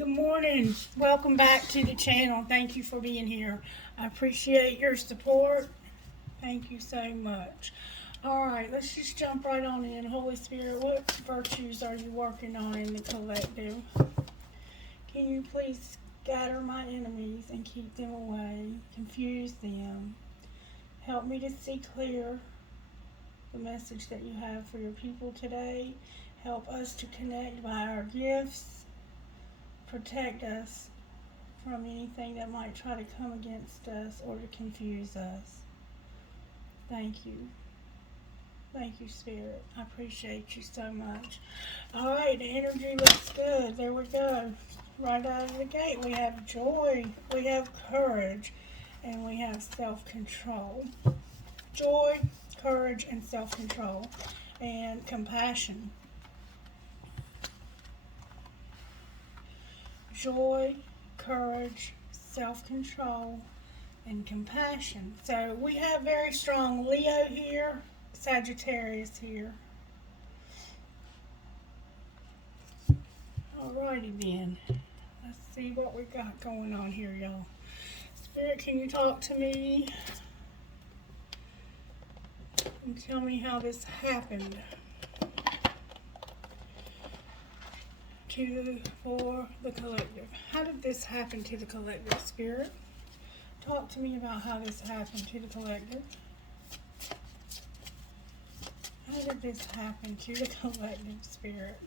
Good morning. Welcome back to the channel. Thank you for being here. I appreciate your support. Thank you so much. Alright, let's just jump right on in. Holy Spirit, what virtues are you working on in the collective? Can you please scatter my enemies and keep them away? Confuse them. Help me to see clear the message that you have for your people today. Help us to connect by our gifts. Protect us from anything that might try to come against us or to confuse us. Thank you. Thank you, Spirit. I appreciate you so much. Alright, the energy looks good. There we go. Right out of the gate, we have joy, we have courage, and we have self-control. Joy, courage, and self-control, and compassion. Joy, courage, self-control, and compassion. So we have very strong Leo here, Sagittarius here. Alrighty then. Let's see what we got going on here, y'all. Spirit, can you talk to me and tell me how this happened for the collective? How did this happen to the collective, Spirit? Talk to me about how this happened to the collective. How did this happen to the collective, Spirit?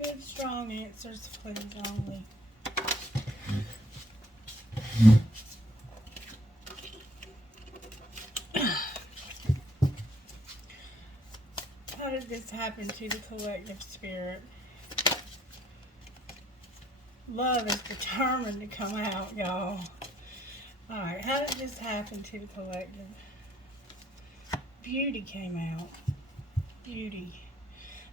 Good, strong answers, please, only. How did this happen to the collective, Spirit? Love is determined to come out, y'all. Alright, how did this happen to the collective? Beauty came out. Beauty.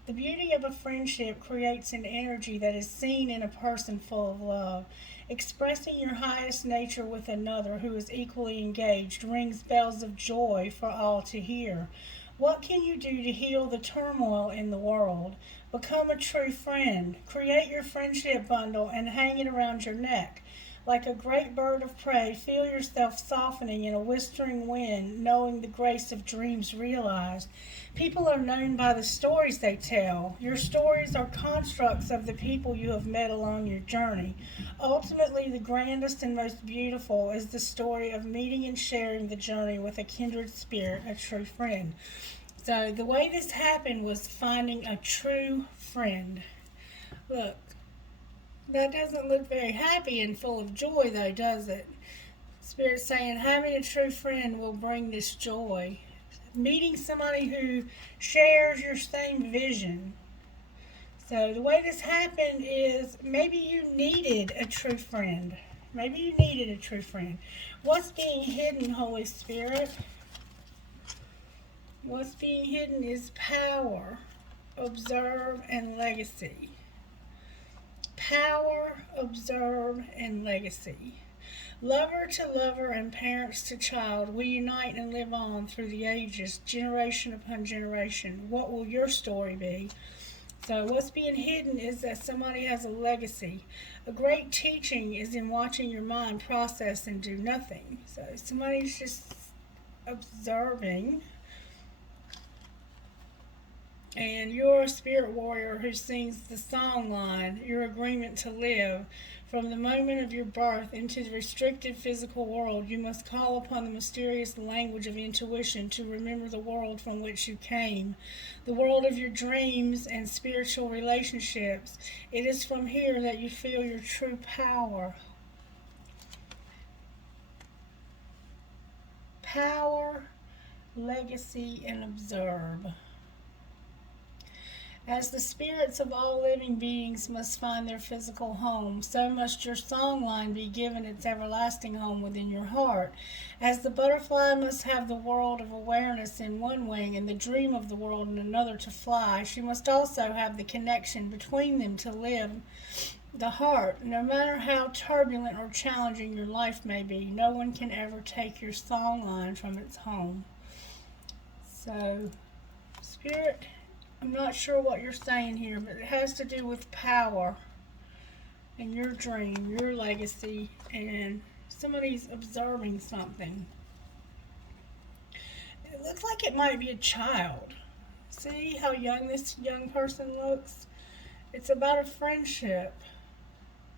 The beauty of a friendship creates an energy that is seen in a person full of love. Expressing your highest nature with another who is equally engaged rings bells of joy for all to hear. What can you do to heal the turmoil in the world? Become a true friend. Create your friendship bundle and hang it around your neck. Like a great bird of prey, feel yourself softening in a whispering wind, knowing the grace of dreams realized. People are known by the stories they tell. Your stories are constructs of the people you have met along your journey. Ultimately, the grandest and most beautiful is the story of meeting and sharing the journey with a kindred spirit, a true friend. So the way this happened was finding a true friend. Look, that doesn't look very happy and full of joy though, does it? Spirit's saying having a true friend will bring this joy. Meeting somebody who shares your same vision. So the way this happened is maybe you needed a true friend. Maybe you needed a true friend. What's being hidden, Holy Spirit? What's being hidden is power, observe, and legacy. Power, observe, and legacy. Lover to lover and parents to child, we unite and live on through the ages, generation upon generation. What will your story be? So what's being hidden is that somebody has a legacy. A great teaching is in watching your mind process and do nothing. So somebody's just observing. And you're a spirit warrior who sings the song line, your agreement to live. From the moment of your birth into the restricted physical world, you must call upon the mysterious language of intuition to remember the world from which you came, the world of your dreams and spiritual relationships. It is from here that you feel your true power. Power, legacy, and observe. As the spirits of all living beings must find their physical home, so must your song line be given its everlasting home within your heart. As the butterfly must have the world of awareness in one wing and the dream of the world in another to fly, she must also have the connection between them to live. The heart, no matter how turbulent or challenging your life may be, no one can ever take your song line from its home. So, Spirit, I'm not sure what you're saying here, but it has to do with power. and your dream, your legacy, and somebody's observing something. It looks like it might be a child. See how young this young person looks? It's about a friendship.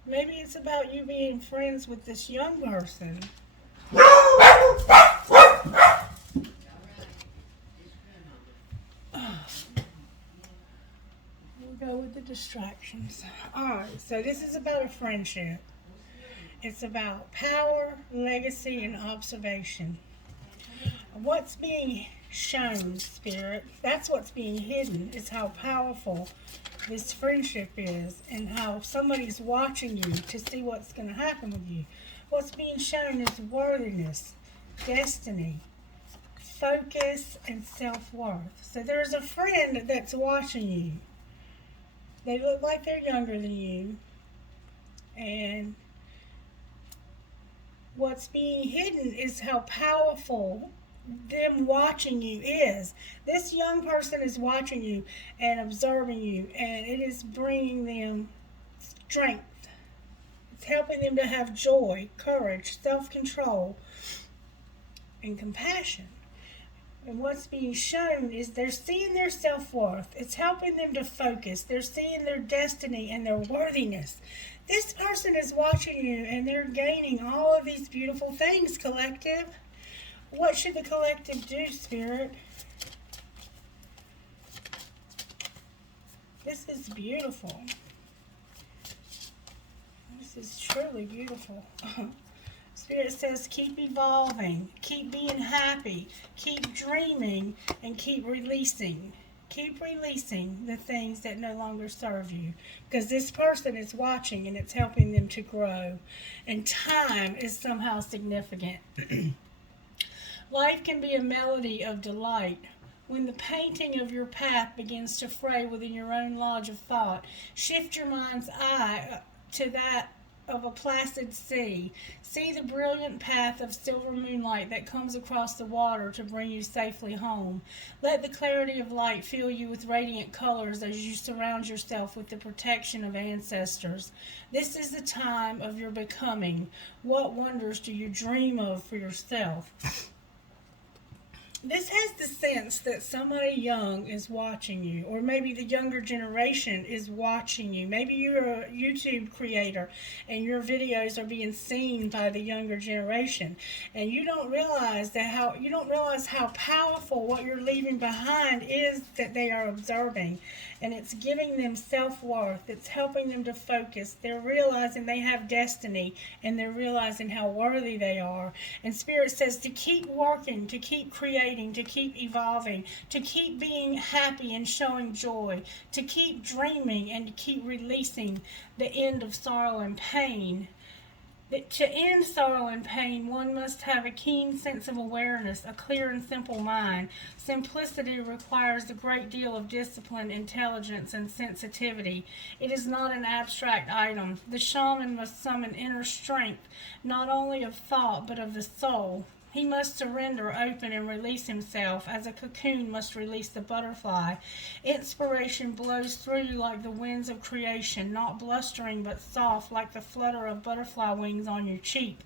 Maybe it's about you being friends with this young person. We'll go with the distractions. Alright, so this is about a friendship. It's about power, legacy, and observation. What's being shown, Spirit, that's what's being hidden, is how powerful this friendship is and how somebody's watching you to see what's going to happen with you. What's being shown is worthiness, destiny, focus, and self-worth. So there's a friend that's watching you. They look like they're younger than you. And what's being hidden is how powerful them watching you is. This young person is watching you and observing you, and it is bringing them strength. It's helping them to have joy, courage, self-control, and compassion. And what's being shown is they're seeing their self-worth. It's helping them to focus. They're seeing their destiny and their worthiness. This person is watching you, and they're gaining all of these beautiful things, collective. What should the collective do, Spirit? This is beautiful. This is truly beautiful. Spirit says keep evolving, keep being happy, keep dreaming, and keep releasing. Keep releasing the things that no longer serve you. Because this person is watching and it's helping them to grow. And time is somehow significant. Life can be a melody of delight. When the painting of your path begins to fray within your own lodge of thought, shift your mind's eye to that of a placid sea. See the brilliant path of silver moonlight that comes across the water to bring you safely home. Let the clarity of light fill you with radiant colors as you surround yourself with the protection of ancestors. This is the time of your becoming. What wonders do you dream of for yourself? This has the sense that somebody young is watching you, or maybe the younger generation is watching you. Maybe you're a YouTube creator and your videos are being seen by the younger generation, and you don't realize how powerful what you're leaving behind is that they are observing, and it's giving them self-worth. It's helping them to focus. They're realizing they have destiny, and they're realizing how worthy they are. And Spirit says to keep working, to keep creating, to keep evolving, to keep being happy and showing joy, to keep dreaming and to keep releasing the end of sorrow and pain. That to end sorrow and pain, one must have a keen sense of awareness, a clear and simple mind. Simplicity requires a great deal of discipline, intelligence, and sensitivity. It is not an abstract item. The shaman must summon inner strength, not only of thought, but of the soul. He must surrender, open, and release himself, as a cocoon must release the butterfly. Inspiration blows through you like the winds of creation, not blustering but soft, like the flutter of butterfly wings on your cheek.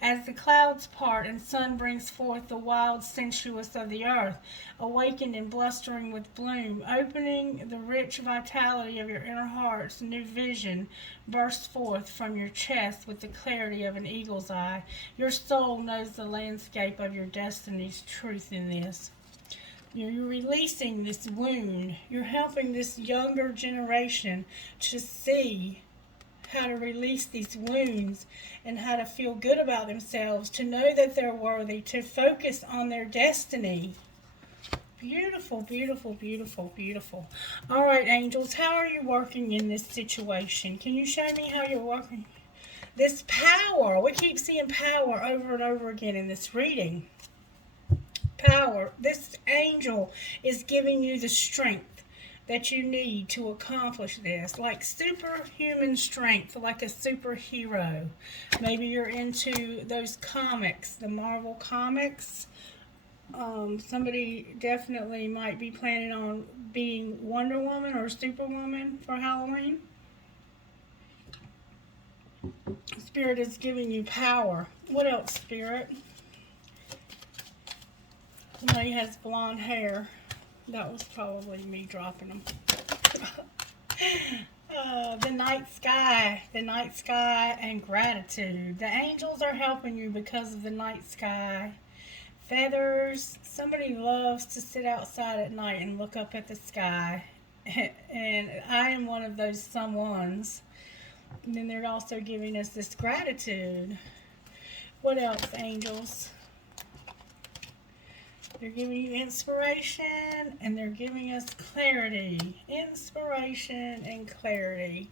As the clouds part and sun brings forth the wild sensuous of the earth, awakened and blustering with bloom, opening the rich vitality of your inner heart's new vision bursts forth from your chest with the clarity of an eagle's eye. Your soul knows the landscape of your destiny's truth in this. You're releasing this wound. You're helping this younger generation to see how to release these wounds and how to feel good about themselves, to know that they're worthy, to focus on their destiny. Beautiful, beautiful, beautiful, beautiful. All right, angels, how are you working in this situation? Can you show me how you're working? This power, we keep seeing power over and over again in this reading. Power. This angel is giving you the strength that you need to accomplish this, like superhuman strength, like a superhero. Maybe you're into those comics, the Marvel comics. Somebody definitely might be planning on being Wonder Woman or Superwoman for Halloween. Spirit is giving you power. What else, Spirit? Somebody has blonde hair. That was probably me dropping them. The night sky and gratitude. The angels are helping you because of the night sky. Feathers. Somebody loves to sit outside at night and look up at the sky. And I am one of those someones. And then they're also giving us this gratitude. What else, angels? They're giving you inspiration, and they're giving us clarity. Inspiration and clarity.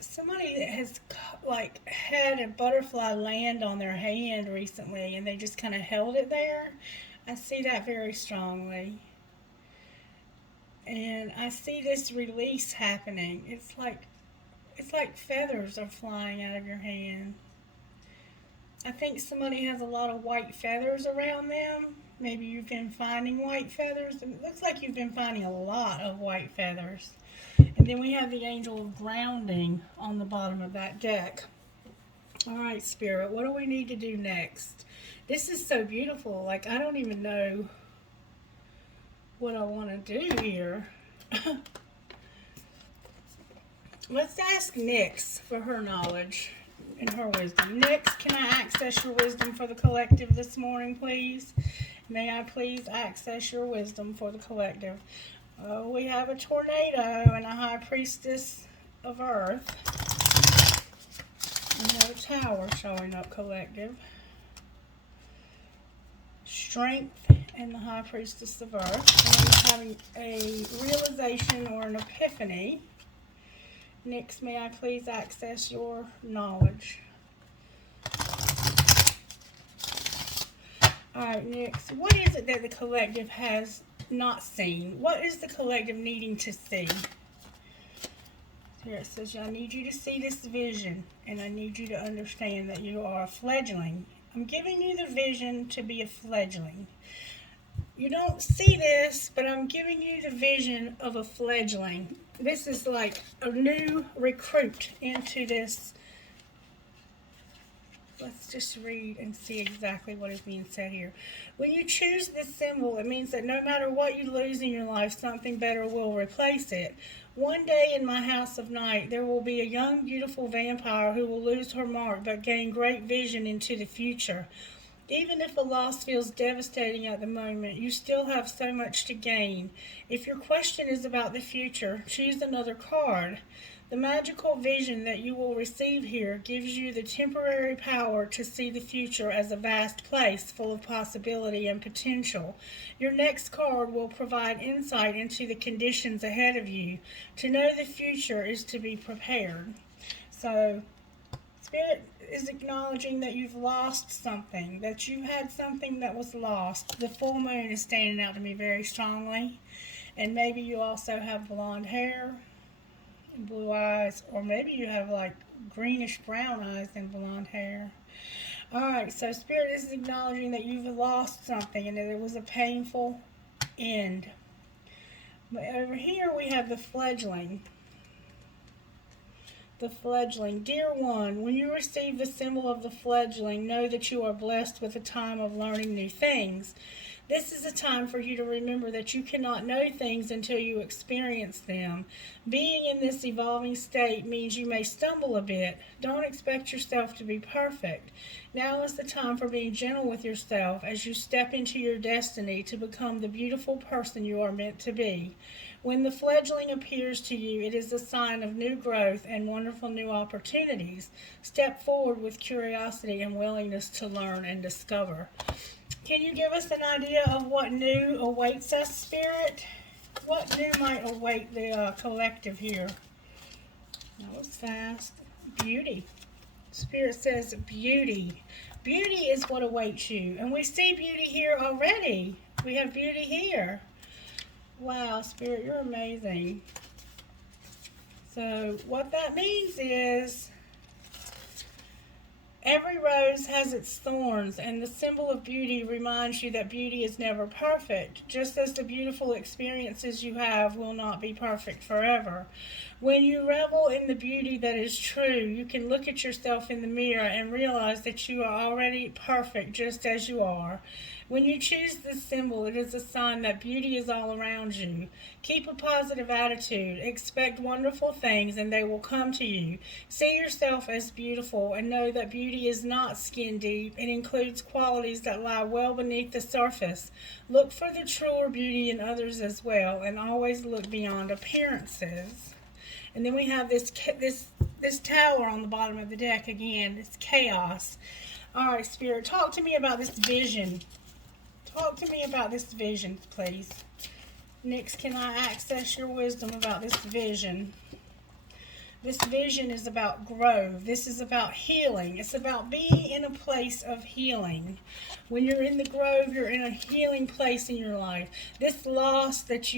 Somebody that has like had a butterfly land on their hand recently, and they just kind of held it there. I see that very strongly. And I see this release happening. It's like feathers are flying out of your hand. I think somebody has a lot of white feathers around them. Maybe you've been finding white feathers. It looks like you've been finding a lot of white feathers. And then we have the angel of grounding on the bottom of that deck. All right, Spirit, what do we need to do next? This is so beautiful. Like, I don't even know what I want to do here. Let's ask Nyx for her knowledge and her wisdom. Nyx, can I access your wisdom for the collective this morning, please? May I please access your wisdom for the collective? Oh, we have a tornado and a high priestess of earth. Another tower showing up, collective. Strength and the high priestess of earth. And having a realization or an epiphany. Nyx, may I please access your knowledge? Alright, Nyx, what is it that the collective has not seen? What is the collective needing to see? Here it says, I need you to see this vision, and I need you to understand that you are a fledgling. I'm giving you the vision to be a fledgling. You don't see this, but I'm giving you the vision of a fledgling. This is like a new recruit into this. Let's just read and see exactly what is being said here. When you choose this symbol, it means that no matter what you lose in your life, something better will replace it. One day in my house of night, there will be a young, beautiful vampire who will lose her mark but gain great vision into the future. Even if a loss feels devastating at the moment, you still have so much to gain. If your question is about the future, choose another card. The magical vision that you will receive here gives you the temporary power to see the future as a vast place full of possibility and potential. Your next card will provide insight into the conditions ahead of you. To know the future is to be prepared. So, Spirit is acknowledging that you've lost something, that you had something that was lost. The full moon is standing out to me very strongly. And maybe you also have blonde hair, blue eyes, or maybe you have like greenish brown eyes and blonde hair. Alright, so Spirit is acknowledging that you've lost something and that it was a painful end. But over here we have the fledgling. The fledgling. Dear one, when you receive the symbol of the fledgling, know that you are blessed with a time of learning new things. This is a time for you to remember that you cannot know things until you experience them. Being in this evolving state means you may stumble a bit. Don't expect yourself to be perfect. Now is the time for being gentle with yourself as you step into your destiny to become the beautiful person you are meant to be. When the fledgling appears to you, it is a sign of new growth and wonderful new opportunities. Step forward with curiosity and willingness to learn and discover. Can you give us an idea of what new awaits us, Spirit? What new might await the collective here? That was fast. Beauty. Spirit says beauty. Beauty is what awaits you. And we see beauty here already. We have beauty here. Wow, Spirit, you're amazing. So what that means is Every rose has its thorns, and the symbol of beauty reminds you that beauty is never perfect, just as the beautiful experiences you have will not be perfect forever. When you revel in the beauty that is true, you can look at yourself in the mirror and realize that you are already perfect just as you are. When you choose this symbol, it is a sign that beauty is all around you. Keep a positive attitude, expect wonderful things, and they will come to you. See yourself as beautiful and know that beauty is not skin deep. It includes qualities that lie well beneath the surface. Look for the truer beauty in others as well, and always look beyond appearances. And then we have this tower on the bottom of the deck again, this chaos. All right, Spirit, talk to me about this vision. Talk to me about this vision, please. Next, can I access your wisdom about this vision? This vision is about growth. This is about healing. It's about being in a place of healing. When you're in the grove, you're in a healing place in your life. This loss that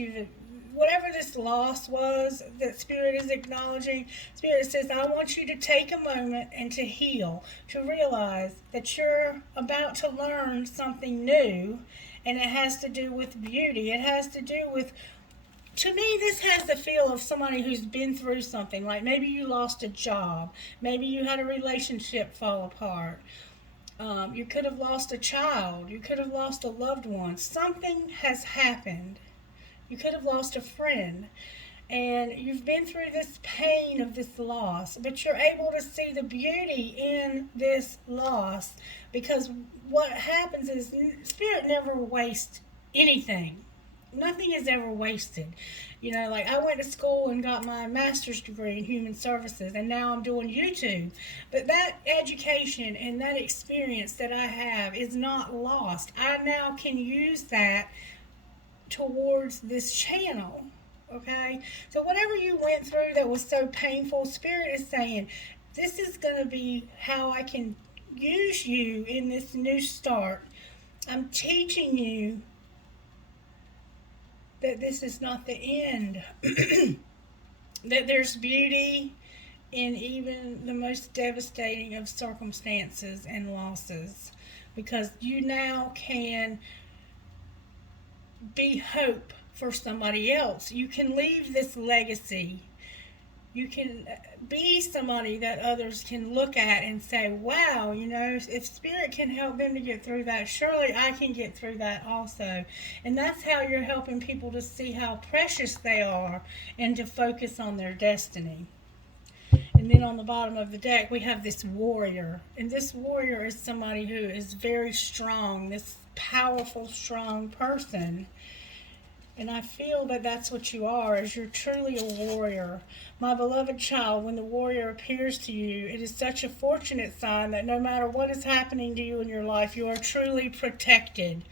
whatever this loss was that Spirit is acknowledging, Spirit says, I want you to take a moment and to heal, to realize that you're about to learn something new, and it has to do with beauty. It has to do with, to me, this has the feel of somebody who's been through something, like maybe you lost a job, maybe you had a relationship fall apart. You could have lost a child, you could have lost a loved one. Something has happened. You could have lost a friend, and you've been through this pain of this loss, but you're able to see the beauty in this loss, because what happens is Spirit never wastes anything. Nothing is ever wasted. You know, like I went to school and got my master's degree in human services, and now I'm doing YouTube. But that education and that experience that I have is not lost. I now can use that towards this channel. Okay, so whatever you went through that was so painful, Spirit is saying this is going to be how I can use you in this new start. I'm teaching you that this is not the end. That there's beauty in even the most devastating of circumstances and losses, because you now can be hope for somebody else. You can leave this legacy. You can be somebody that others can look at and say, wow, you know, if Spirit can help them to get through that, surely I can get through that also. And that's how you're helping people to see how precious they are and to focus on their destiny. And then on the bottom of the deck, we have this warrior. And this warrior is somebody who is very strong, this powerful, strong person. And I feel that that's what you are, is you're truly a warrior. My beloved child, when the warrior appears to you, it is such a fortunate sign that no matter what is happening to you in your life, you are truly protected.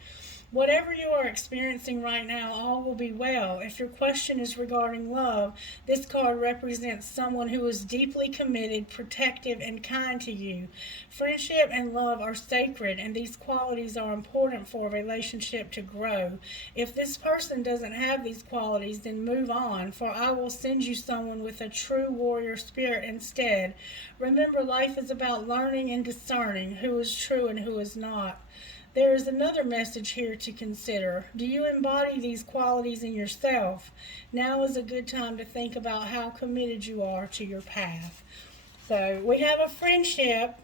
Whatever you are experiencing right now, all will be well. If your question is regarding love, this card represents someone who is deeply committed, protective, and kind to you. Friendship and love are sacred, and these qualities are important for a relationship to grow. If this person doesn't have these qualities, then move on, for I will send you someone with a true warrior spirit instead. Remember, life is about learning and discerning who is true and who is not. There is another message here to consider. Do you embody these qualities in yourself? Now is a good time to think about how committed you are to your path. So we have a friendship,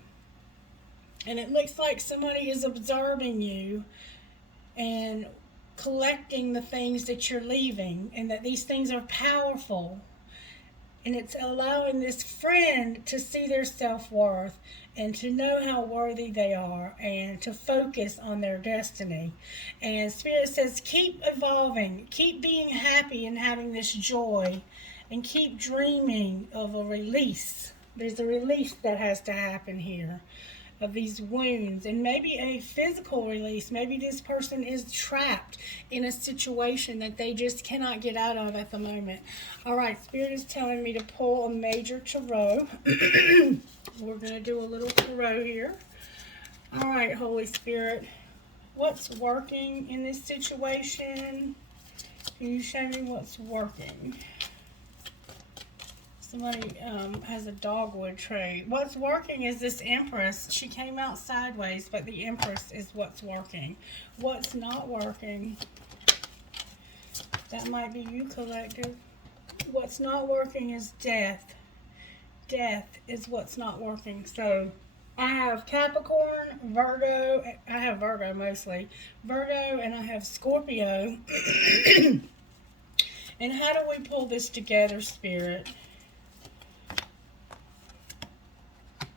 and it looks like somebody is observing you and collecting the things that you're leaving, and that these things are powerful. And it's allowing this friend to see their self-worth and to know how worthy they are and to focus on their destiny. And Spirit says, keep evolving, keep being happy and having this joy, and keep dreaming of a release. There's a release that has to happen here of these wounds, and maybe a physical release. Maybe this person is trapped in a situation that they just cannot get out of at the moment. All right, Spirit is telling me to pull a major tarot. We're going to do a little tarot here. All right, Holy Spirit, what's working in this situation? Can you show me what's working? Somebody has a dogwood tree. What's working is this Empress. She came out sideways, but the Empress is what's working. What's not working, that might be you, collective. What's not working is death. Death is what's not working. So I have Capricorn, Virgo. I have Virgo mostly. Virgo, and I have Scorpio. And how do we pull this together, Spirit?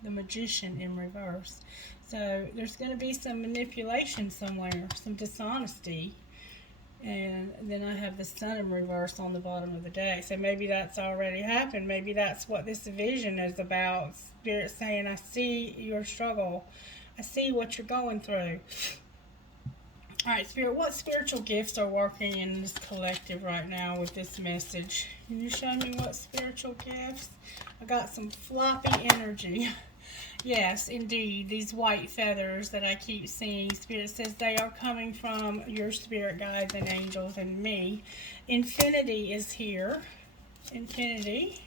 The Magician in reverse. So there's going to be some manipulation somewhere, some dishonesty. And then I have the Sun in reverse on the bottom of the deck. So maybe that's already happened. Maybe that's what this vision is about. Spirit saying, I see your struggle. I see what you're going through. Alright, Spirit, what spiritual gifts are working in this collective right now with this message? Can you show me what spiritual gifts? I got some floppy energy. Yes, indeed, these white feathers that I keep seeing. Spirit says they are coming from your spirit guides and angels and me. Infinity is here. Infinity.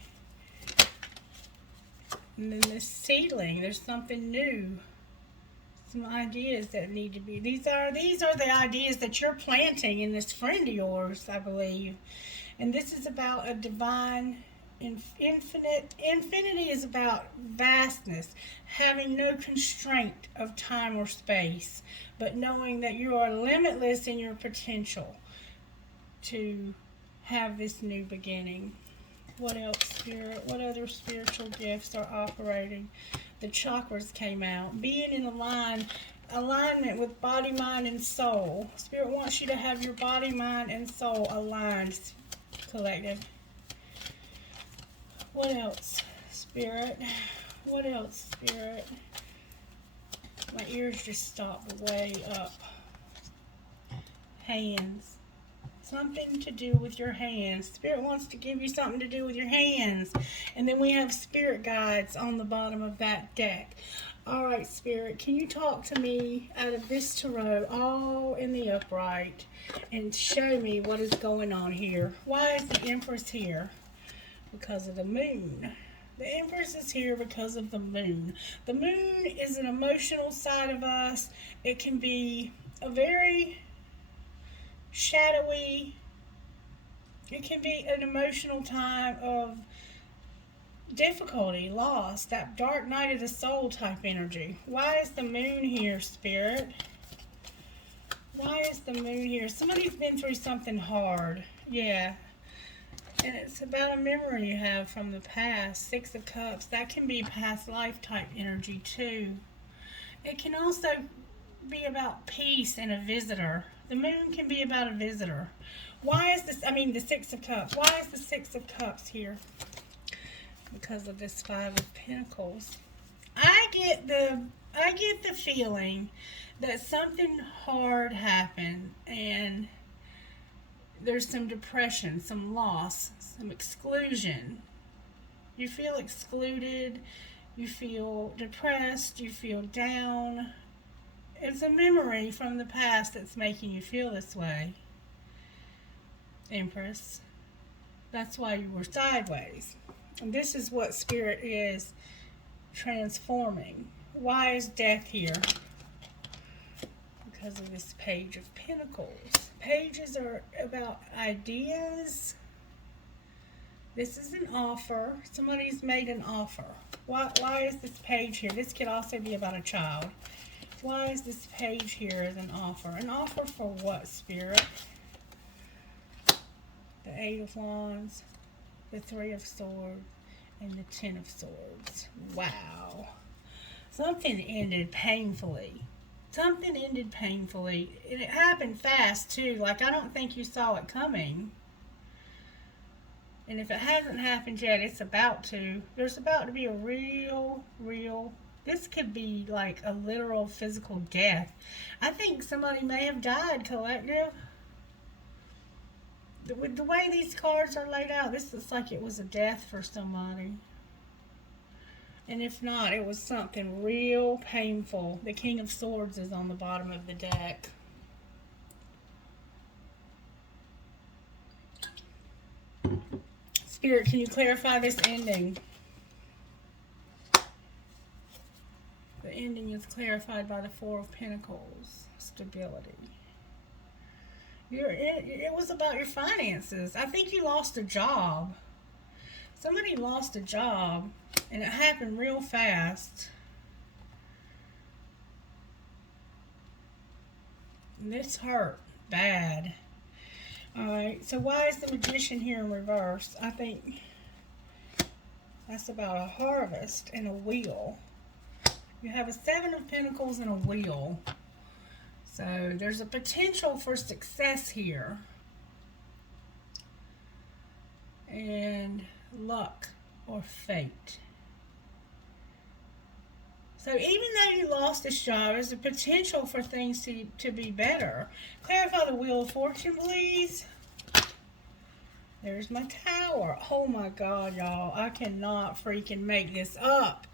And then this seedling, there's something new. Some ideas that need to be. These are the ideas that you're planting in this friend of yours, I believe. And this is about a divine infinity is about vastness, having no constraint of time or space, but knowing that you are limitless in your potential to have this new beginning. What else, Spirit? What other spiritual gifts are operating? The chakras came out. Being in alignment with body, mind, and soul. Spirit wants you to have your body, mind, and soul aligned, collective. What else, Spirit? What else, Spirit? My ears just stopped way up. Hands. Something to do with your hands. Spirit wants to give you something to do with your hands. And then we have spirit guides on the bottom of that deck. Alright, Spirit, can you talk to me out of this tarot, all in the upright, and show me what is going on here? Why is the Empress here? Because of the moon. The Empress is here because of the moon. The moon is an emotional side of us. It can be a very shadowy, it can be an emotional time of difficulty, loss, that dark night of the soul type energy. Why is the moon here, Spirit? Why is the moon here? Somebody's been through something hard. Yeah. And it's about a memory you have from the past. Six of Cups. That can be past life type energy too. It can also be about peace and a visitor. The moon can be about a visitor. Why is this, the Six of Cups. Why is the Six of Cups here? Because of this Five of Pentacles. I get the feeling that something hard happened and there's some depression, some loss, some exclusion. You feel excluded, you feel depressed, you feel down. It's a memory from the past that's making you feel this way, Empress. That's why you were sideways. And this is what Spirit is transforming. Why is death here? Because of this Page of Pentacles. Pages are about ideas. This is an offer. Somebody's made an offer. Why is this page here? This could also be about a child. Why is this page here as an offer? An offer for what, Spirit? The Eight of Wands, the Three of Swords, and the Ten of Swords. Wow. Something ended painfully. Something ended painfully. And it happened fast, too. Like, I don't think you saw it coming. And if it hasn't happened yet, it's about to. There's about to be a real, this could be like a literal physical death. I think somebody may have died, collective. With the way these cards are laid out, this looks like it was a death for somebody. And if not, it was something real painful. The King of Swords is on the bottom of the deck. Spirit, can you clarify this ending? The ending is clarified by the Four of Pentacles. Stability. It was about your finances. I think you lost a job. Somebody lost a job, and it happened real fast. And this hurt bad. Alright, so why is the Magician here in reverse? I think that's about a harvest and a wheel. You have a Seven of Pentacles and a wheel. So there's a potential for success here. And luck or fate. So even though you lost this job, there's a potential for things to be better. Clarify the Wheel of Fortune, please. There's my Tower. Oh my God, y'all. I cannot freaking make this up.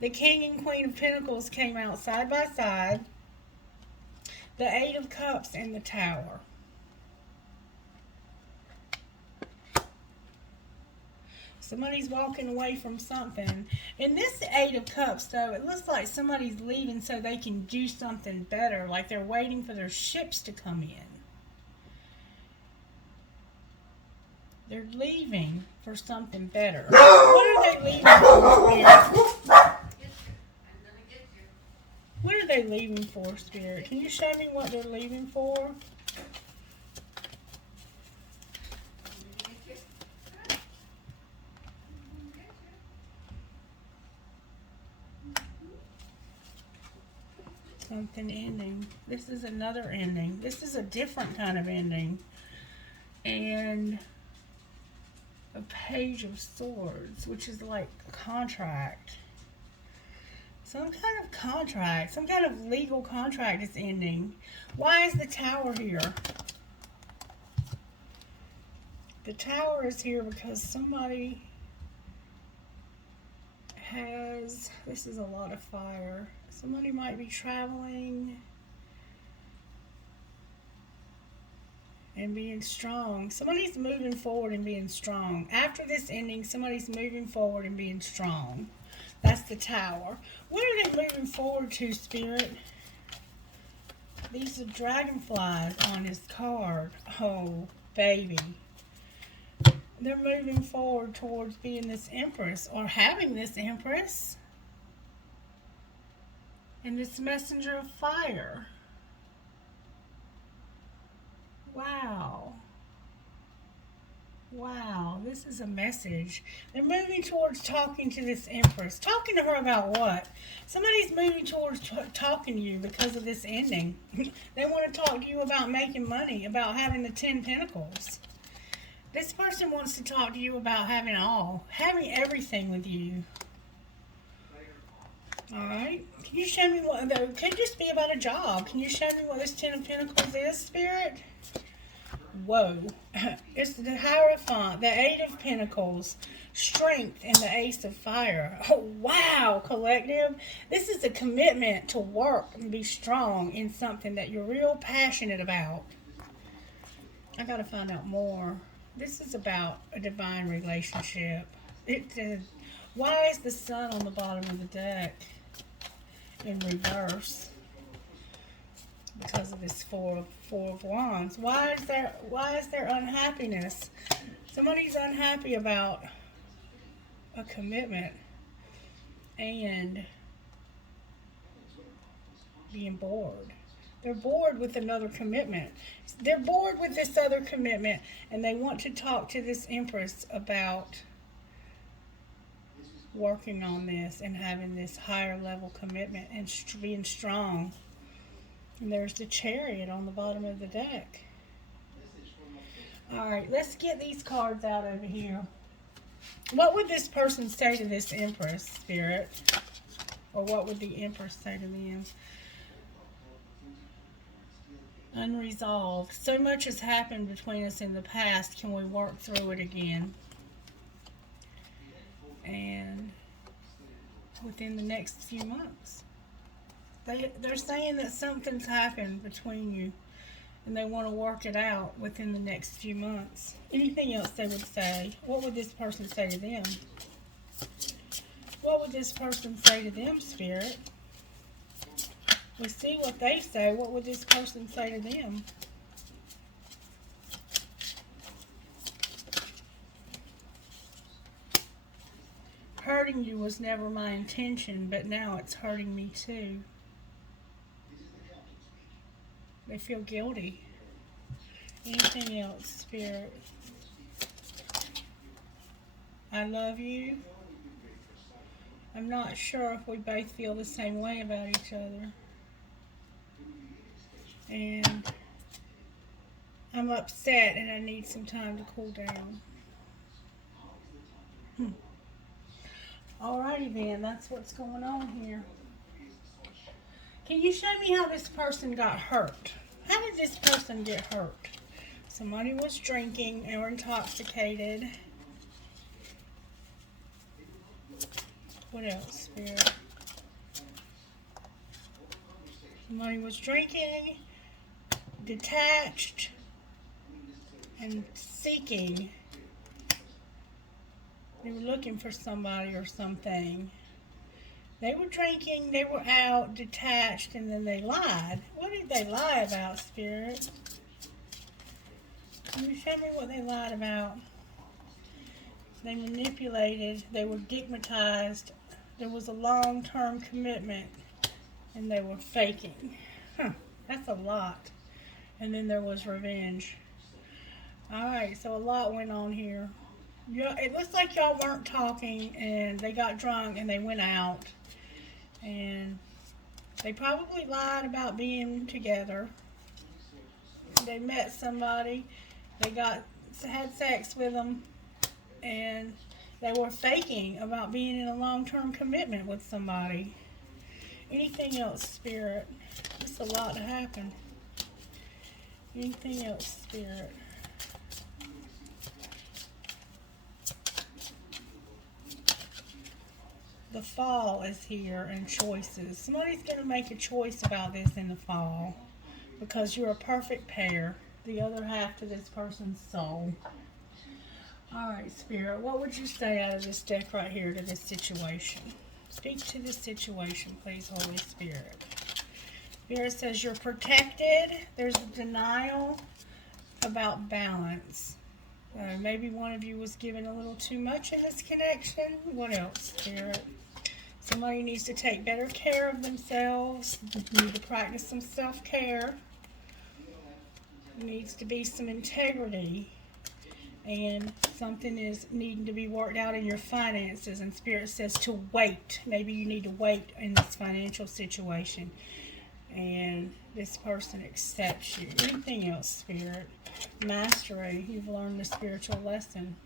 The King and Queen of Pentacles came out side by side. The Eight of Cups and the Tower. Somebody's walking away from something. In this Eight of Cups, though, it looks like somebody's leaving so they can do something better. Like they're waiting for their ships to come in. They're leaving for something better. What are they leaving for, Spirit? What are they leaving for, Spirit? Can you show me what they're leaving for? Something ending. This is another ending. This is a different kind of ending. And a Page of Swords, which is like a contract. Some kind of contract. Some kind of legal contract is ending. Why is the Tower here? The Tower is here because somebody has... This is a lot of fire. Somebody might be traveling and being strong. Somebody's moving forward and being strong. After this ending, somebody's moving forward and being strong. That's the Tower. What are they moving forward to, Spirit? These are dragonflies on this card. Oh, baby. They're moving forward towards being this Empress or having this Empress. And this Messenger of Fire. Wow. Wow, this is a message. They're moving towards talking to this Empress. Talking to her about what? Somebody's moving towards talking to you because of this ending. They want to talk to you about making money, about having the 10 Pentacles. This person wants to talk to you about having everything with you. Alright, can you show me what, though, it could just be about a job. Can you show me what this 10 of Pentacles is, Spirit? Whoa. It's the Hierophant, the Eight of Pentacles, Strength, and the Ace of Fire. Oh, wow, collective. This is a commitment to work and be strong in something that you're real passionate about. I gotta find out more. This is about a divine relationship. Why is the Sun on the bottom of the deck in reverse? Because of this four of Wands. Why is there unhappiness? Somebody's unhappy about a commitment and being bored. They're bored with another commitment. They're bored with this other commitment, and they want to talk to this Empress about working on this and having this higher level commitment and being strong. And there's the Chariot on the bottom of the deck. Alright, let's get these cards out over here. What would this person say to this Empress, Spirit? Or what would the Empress say to them? Unresolved. So much has happened between us in the past. Can we work through it again? And within the next few months. They're saying that something's happened between you and they want to work it out within the next few months. Anything else they would say? What would this person say to them? What would this person say to them, Spirit? We see what they say. What would this person say to them? Hurting you was never my intention, but now it's hurting me too. They feel guilty. Anything else, Spirit? I love you. I'm not sure if we both feel the same way about each other. And I'm upset and I need some time to cool down. Alrighty then, that's what's going on here. Can you show me how this person got hurt? How did this person get hurt? Somebody was drinking or intoxicated. What else, Spirit? Somebody was drinking, detached, and seeking. They were looking for somebody or something. They were drinking, they were out, detached, and then they lied. What did they lie about, Spirit? Can you show me what they lied about? They manipulated, they were stigmatized, there was a long-term commitment, and they were faking. That's a lot. And then there was revenge. Alright, so a lot went on here. It looks like y'all weren't talking, and they got drunk, and they went out. And they probably lied about being together. They met somebody, they had sex with them, and they were faking about being in a long-term commitment with somebody. Anything else, Spirit? It's a lot to happen. Anything else, Spirit? The fall is here and choices. Somebody's going to make a choice about this in the fall because you're a perfect pair, the other half to this person's soul. Alright, Spirit, what would you say out of this deck right here to this situation? Speak to this situation, please, Holy Spirit. Spirit says you're protected. There's a denial about balance. Maybe one of you was given a little too much in this connection. What else, Spirit? Somebody needs to take better care of themselves. Need to practice some self-care. Needs to be some integrity. And something is needing to be worked out in your finances. And Spirit says to wait. Maybe you need to wait in this financial situation. And this person accepts you. Anything else, Spirit? Mastery. You've learned the spiritual lesson.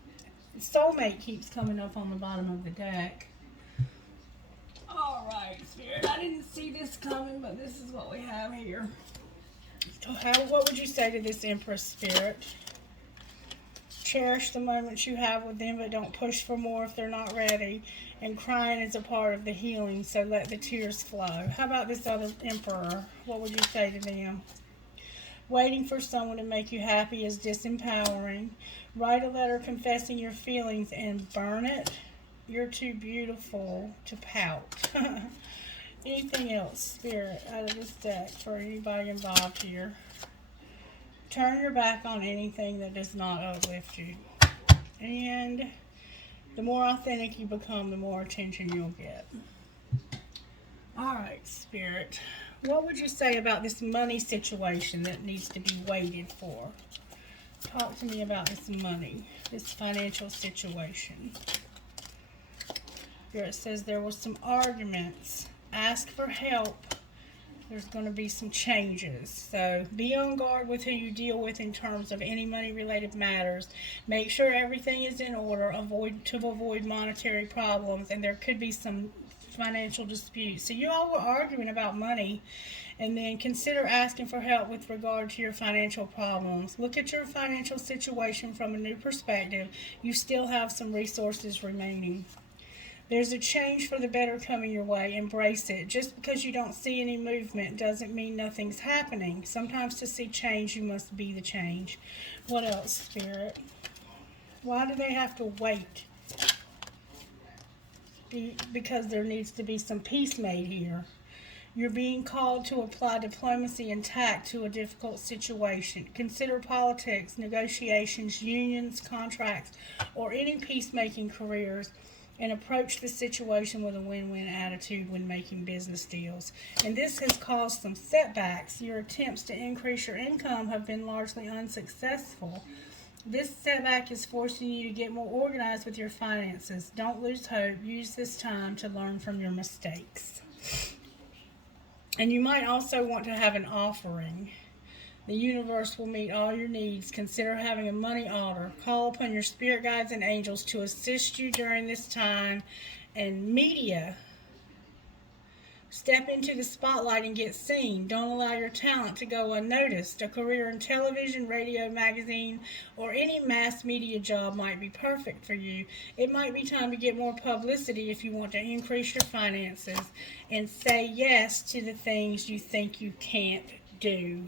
Soulmate keeps coming up on the bottom of the deck. Alright, Spirit. I didn't see this coming, but this is what we have here. So what would you say to this Empress, Spirit? Cherish the moments you have with them, but don't push for more if they're not ready. And crying is a part of the healing, so let the tears flow. How about this other Emperor? What would you say to them? Waiting for someone to make you happy is disempowering. Write a letter confessing your feelings and burn it. You're too beautiful to pout. Anything else, Spirit, out of this deck for anybody involved here? Turn your back on anything that does not uplift you. And the more authentic you become, the more attention you'll get. Alright, Spirit. What would you say about this money situation that needs to be waited for? Talk to me about this money, this financial situation. Spirit says there was some arguments. Ask for help. There's going to be some changes. So be on guard with who you deal with in terms of any money-related matters. Make sure everything is in order. Avoid monetary problems, and there could be some financial disputes. So you all were arguing about money, and then consider asking for help with regard to your financial problems. Look at your financial situation from a new perspective. You still have some resources remaining. There's a change for the better coming your way. Embrace it. Just because you don't see any movement doesn't mean nothing's happening. Sometimes to see change, you must be the change. What else, Spirit? Why do they have to wait? Because there needs to be some peace made here. You're being called to apply diplomacy and tact to a difficult situation. Consider politics, negotiations, unions, contracts, or any peacemaking careers, and approach the situation with a win-win attitude when making business deals. And this has caused some setbacks. Your attempts to increase your income have been largely unsuccessful. This setback is forcing you to get more organized with your finances. Don't lose hope. Use this time to learn from your mistakes. And you might also want to have an offering. The universe will meet all your needs. Consider having a money order. Call upon your spirit guides and angels to assist you during this time. And media. Step into the spotlight and get seen. Don't allow your talent to go unnoticed. A career in television, radio, magazine, or any mass media job might be perfect for you. It might be time to get more publicity if you want to increase your finances and say yes to the things you think you can't do.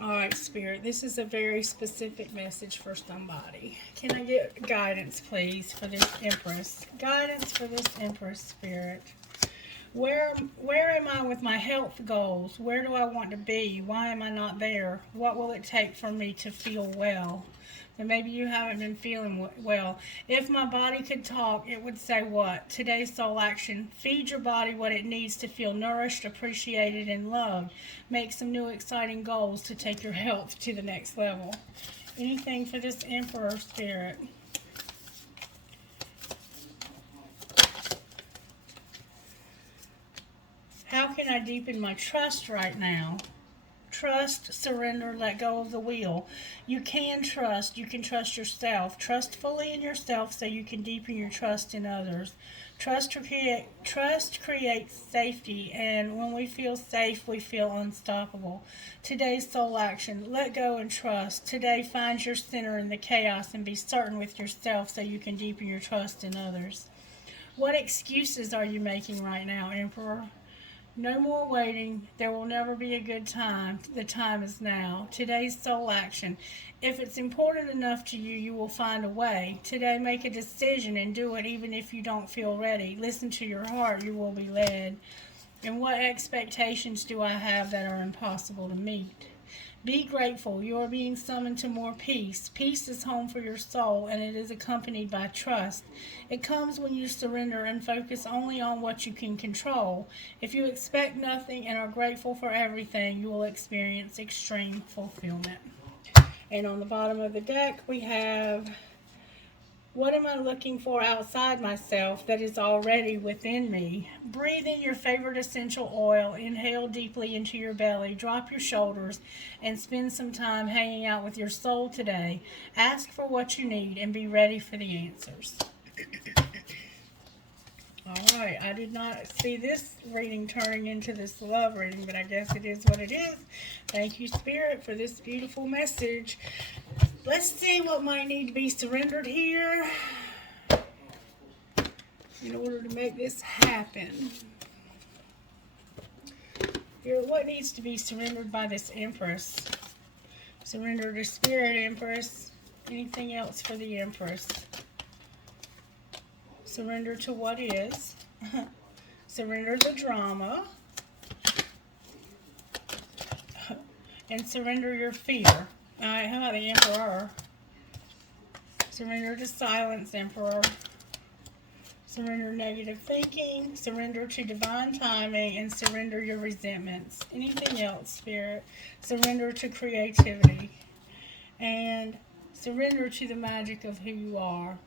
All right, Spirit, this is a very specific message for somebody. Can I get guidance, please, for this Empress? Guidance for this Empress, Spirit. Where am I with my health goals? Where do I want to be? Why am I not there? What will it take for me to feel well? And maybe you haven't been feeling well. If my body could talk, it would say what? Today's soul action. Feed your body what it needs to feel nourished, appreciated, and loved. Make some new exciting goals to take your health to the next level. Anything for this Emperor, Spirit? How can I deepen my trust right now? Trust, surrender, let go of the wheel. You can trust. You can trust yourself. Trust fully in yourself so you can deepen your trust in others. Trust creates safety, and when we feel safe, we feel unstoppable. Today's soul action. Let go and trust. Today, find your center in the chaos and be certain with yourself so you can deepen your trust in others. What excuses are you making right now, Emperor? No more waiting. There will never be a good time. The time is now. Today's soul action. If it's important enough to you, you will find a way. Today, make a decision and do it even if you don't feel ready. Listen to your heart. You will be led. And what expectations do I have that are impossible to meet? Be grateful. You are being summoned to more peace. Peace is home for your soul, and it is accompanied by trust. It comes when you surrender and focus only on what you can control. If you expect nothing and are grateful for everything, you will experience extreme fulfillment. And on the bottom of the deck, we have, what am I looking for outside myself that is already within me? Breathe in your favorite essential oil. Inhale deeply into your belly. Drop your shoulders and spend some time hanging out with your soul today. Ask for what you need and be ready for the answers. All right, I did not see this reading turning into this love reading, but I guess it is what it is. Thank you, Spirit, for this beautiful message. Let's see what might need to be surrendered here in order to make this happen. Here, what needs to be surrendered by this Empress? Surrender to Spirit, Empress. Anything else for the Empress? Surrender to what is. Surrender the drama. And surrender your fear. Alright, how about the Emperor? Surrender to silence, Emperor. Surrender negative thinking. Surrender to divine timing. And surrender your resentments. Anything else, Spirit? Surrender to creativity. And surrender to the magic of who you are.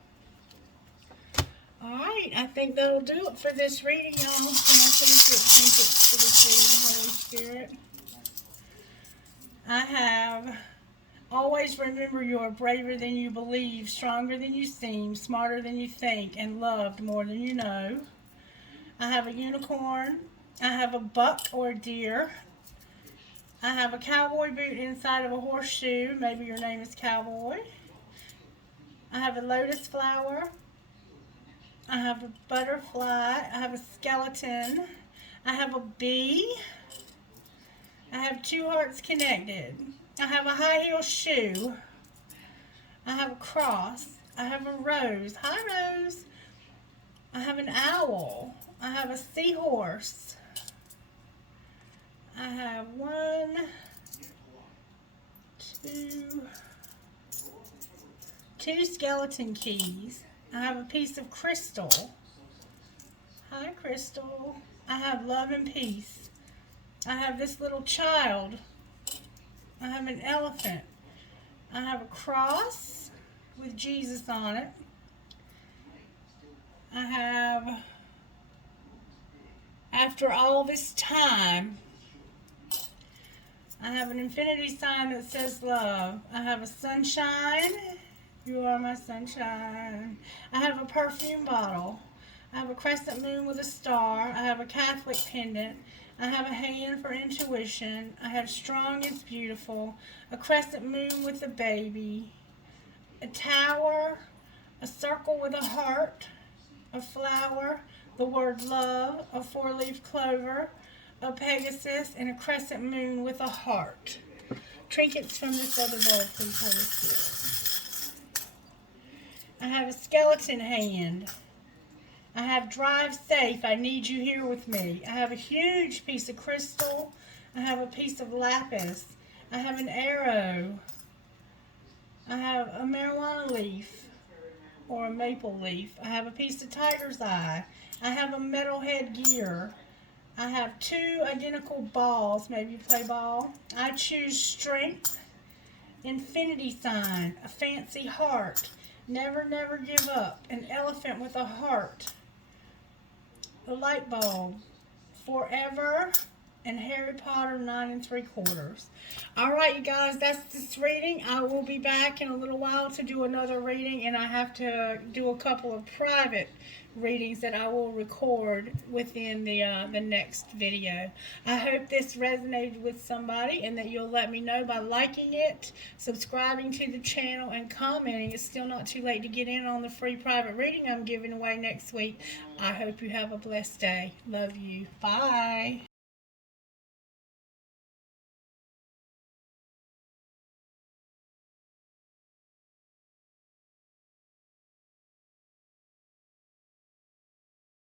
Alright, I think that'll do it for this reading, y'all. Can I please get trinkets for this reading, Holy Spirit? I have, always remember you are braver than you believe, stronger than you seem, smarter than you think, and loved more than you know. I have a unicorn. I have a buck or a deer. I have a cowboy boot inside of a horseshoe. Maybe your name is Cowboy. I have a lotus flower. I have a butterfly. I have a skeleton. I have a bee. I have two hearts connected. I have a high heel shoe. I have a cross. I have a rose. Hi, Rose. I have an owl. I have a seahorse. I have two skeleton keys. I have a piece of crystal. Hi, Crystal. I have love and peace. I have this little child. I have an elephant. I have a cross with Jesus on it. I have, after all this time, I have an infinity sign that says love. I have a sunshine. You are my sunshine. I have a perfume bottle. I have a crescent moon with a star. I have a Catholic pendant. I have a hand for intuition. I have strong is beautiful. A crescent moon with a baby. A tower. A circle with a heart. A flower. The word love. A four-leaf clover. A Pegasus. And a crescent moon with a heart. Trinkets from this other bowl, please, Holy Spirit. I have a skeleton hand. I have drive safe. I need you here with me. I have a huge piece of crystal. I have a piece of lapis. I have an arrow. I have a marijuana leaf or a maple leaf. I have a piece of tiger's eye. I have a metal headgear. I have two identical balls. Maybe you play ball. I choose strength, infinity sign, a fancy heart, never, never give up, an elephant with a heart, the light bulb, forever, and Harry Potter 9 3/4. All right, you guys, that's this reading. I will be back in a little while to do another reading, and I have to do a couple of private readings that I will record within the next video. I hope this resonated with somebody and that you'll let me know by liking it, subscribing to the channel, and commenting. It's still not too late to get in on the free private reading I'm giving away next week. I hope you have a blessed day. Love you. Bye.